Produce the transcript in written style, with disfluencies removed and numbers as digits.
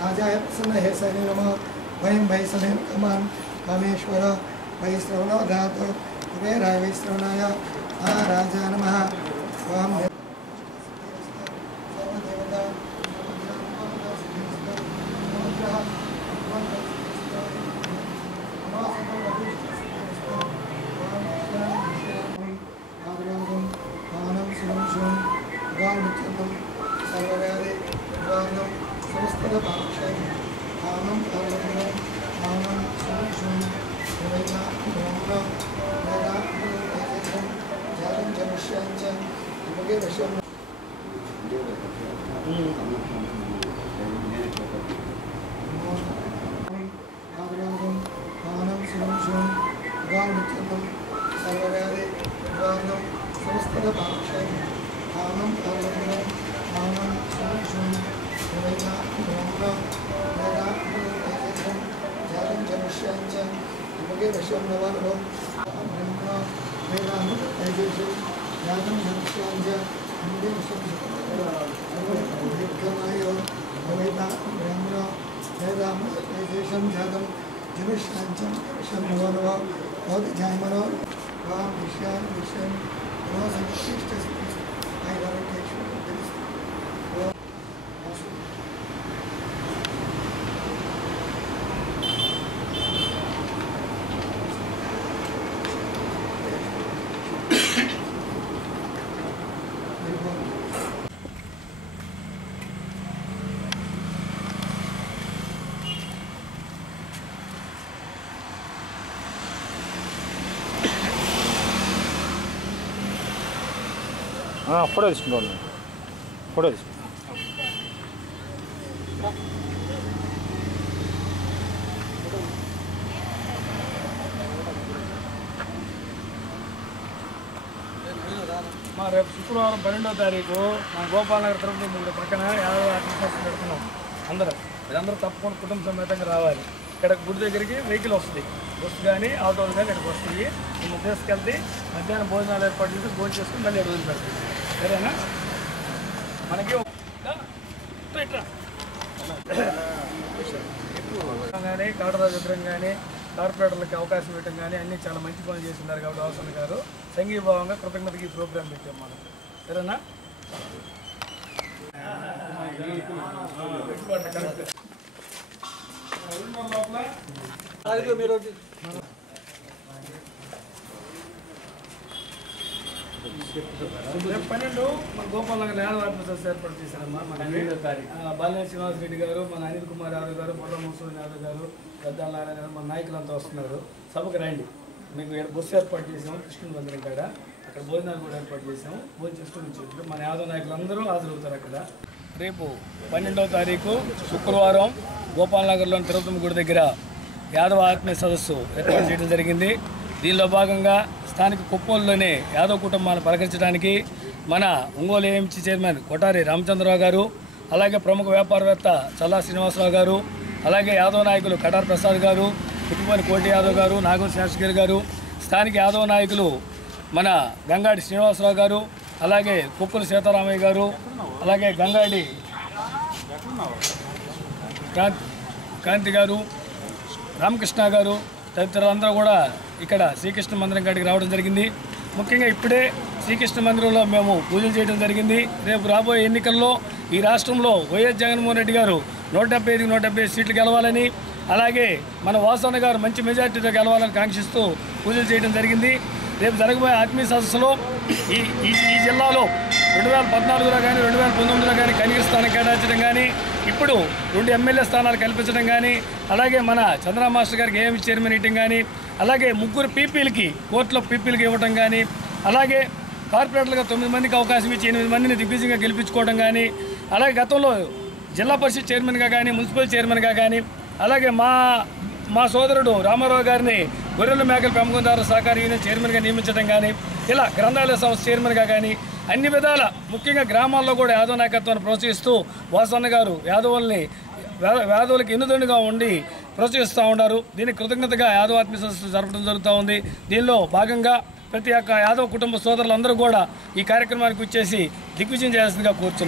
राजाय प्रसन्न हे सने नमः वयं वै सने कमान कामेश्वर वै श्रवणो धातु कुबेराय वै श्रवणाय राजा नमः वाम सर्वदेवता सर्वव्याधि निवारणं समस्त पाक्षय आनंद आनंद आनंद सुन वेदा ब्रह्म वेदा वेदांतं जातं जनिष्यञ्च इमगे वशं आनंद सुन गावनित्यं सर्वव्याधि निवारणं समस्त पाक्षय आनंद आनंद आनंद सुन वेदा ब्रह्म वेदा वेदांतं जातं जनिष्यञ्च इमगे वशं नवरवं ब्रह्म वेदांतं तेजसं जातं जनिष्यञ्च इमगे वशं सर्वदीर्घमायो वेदा ब्रह्म वेदांतं तेजसं जातं जनिष्यञ्च वशं नवरवं भवति जायमनो वां विषयान् विषयं मनोसंशिष्टस्य ఫోటో తీసుకుంటాను ఫోటో తీసుకుంటాను రేపు శుక్రవారం 12వ తారీఖు మన గోపాలనగర్ తిరుపతి ముందు ప్రక్కన 50వ ఆత్మశాస్త్రం పెడుతున్నాం. మీరందరూ తప్పకుండా కుటుంబ సమేతంగా రావాలి. ఇక్కడ గుడి దగ్గరికి వెహికల్ వస్తుంది, బస్సు కానీ ఆటోలు కానీ ఇక్కడికి వస్తాయి. మేము తీసుకెళ్తే మధ్యాహ్నం భోజనాలు ఏర్పాటు చేసి భోజనం చేసుకుని మళ్ళీ రోజులు పెడతాం. సరేనా? మనకి కానీ కాటరాజు విగ్రహం కానీ కార్పొరేటర్లకి అవకాశం ఇవ్వడం కానీ అన్నీ చాలా మంచి పనులు చేస్తున్నారు. కాబట్టి అవసరం గారు సంఘీభావంగా కృతజ్ఞతకి ఈ ప్రోగ్రాం పెట్టాం మనం. సరేనా? మీరు 12 మన గోపాలనగర్ యాదవ ఆత్మశాస్త్రం ఏర్పాటు చేశారమ్మా. మన బాలినేని శ్రీనివాసరెడ్డి గారు, మన అనిల్ కుమార్ యాదవ్ గారు, బొర్ర మోసూరి యాదవ్ గారు, పెద్దాల నారాయణ గారు, మన నాయకులంతా వస్తున్నారు. సభకు రండి. మీకు బస్సు ఏర్పాటు చేసాము కృష్ణ మందిరం కాడ. అక్కడ భోజనాలు కూడా ఏర్పాటు చేసాము. భోజనం చేసుకుని వచ్చి మన యాదవ నాయకులందరూ హాజరవుతారు అక్కడ. రేపు 12వ తారీఖు శుక్రవారం గోపాలనగర్లోని తిరుపతి గుడి దగ్గర యాదవ ఆత్మీయ సదస్సు ఏర్పాటు చేయడం జరిగింది. దీనిలో భాగంగా స్థానిక కుప్పంలోనే యాదవ కుటుంబాలను పలకరించడానికి మన ఒంగోలు ఏఎంసీ చైర్మన్ కొటారి రామచంద్రరావు గారు, అలాగే ప్రముఖ వ్యాపారవేత్త చల్లా శ్రీనివాసరావు గారు, అలాగే యాదవ నాయకులు కటార్ ప్రసాద్ గారు, కుటుంబాని కోటి యాదవ్ గారు, నాగం శాస్త్రి గారు, స్థానిక యాదవ నాయకులు మన గంగాడి శ్రీనివాసరావు గారు, అలాగే కుప్పల సీతారామయ్య గారు, అలాగే గంగాడి కాంతి గారు, రామకృష్ణ గారు తదితరులందరూ కూడా ఇక్కడ శ్రీకృష్ణ మందిరం కాడికి రావడం జరిగింది. ముఖ్యంగా ఇప్పుడే శ్రీకృష్ణ మందిరంలో మేము పూజలు చేయడం జరిగింది. రేపు రాబోయే ఎన్నికల్లో ఈ రాష్ట్రంలో వైఎస్ జగన్మోహన్ రెడ్డి గారు 175 సీట్లు గెలవాలని, అలాగే మన వాసన్న గారు మంచి మెజార్టీతో గెలవాలని కాంక్షిస్తూ పూజలు చేయడం జరిగింది. రేపు జరగబోయే ఆత్మీయ సదస్సులో ఈ జిల్లాలో 2014లో కానీ 2019లో కానీ కనీస స్థానం కేటాయించడం కానీ, ఇప్పుడు 2 ఎమ్మెల్యే స్థానాలు కల్పించడం కానీ, అలాగే మన చంద్రబాబు మాస్టర్ గారికి ఏఎంసీ చైర్మన్ ఇవ్వడం కానీ, అలాగే 3 పీపీలకి కోర్టులో పీపీలకి ఇవ్వడం కానీ, అలాగే కార్పొరేటర్లుగా 9 మందికి అవకాశం ఇచ్చి 8 మందిని దిగ్విజయంగా గెలిపించుకోవడం కానీ, అలాగే గతంలో జిల్లా పరిషత్ చైర్మన్గా కానీ మున్సిపల్ చైర్మన్గా కానీ, అలాగే మా సోదరుడు రామారావు గారిని గొర్రెల మేకల పెంపకందారుల సహకార యూనియన్ చైర్మన్గా నియమించడం కానీ, ఇలా గ్రంథాలయ సంస్థ చైర్మన్గా కానీ అన్ని విధాల ముఖ్యంగా గ్రామాల్లో కూడా యాదవ నాయకత్వాన్ని ప్రోత్సహిస్తూ వాసన్న గారు యాదవులకు ఎన్నుదండుగా ఉండి ప్రోత్సహిస్తూ ఉన్నారు. దీనికి కృతజ్ఞతగా యాదవ ఆత్మీయ సదస్సు జరపడం జరుగుతూ ఉంది. దీనిలో భాగంగా ప్రతి ఒక్క యాదవ కుటుంబ సోదరులందరూ కూడా ఈ కార్యక్రమానికి వచ్చేసి దిగ్విజయం చేయాల్సిందిగా కోరుచున్నారు.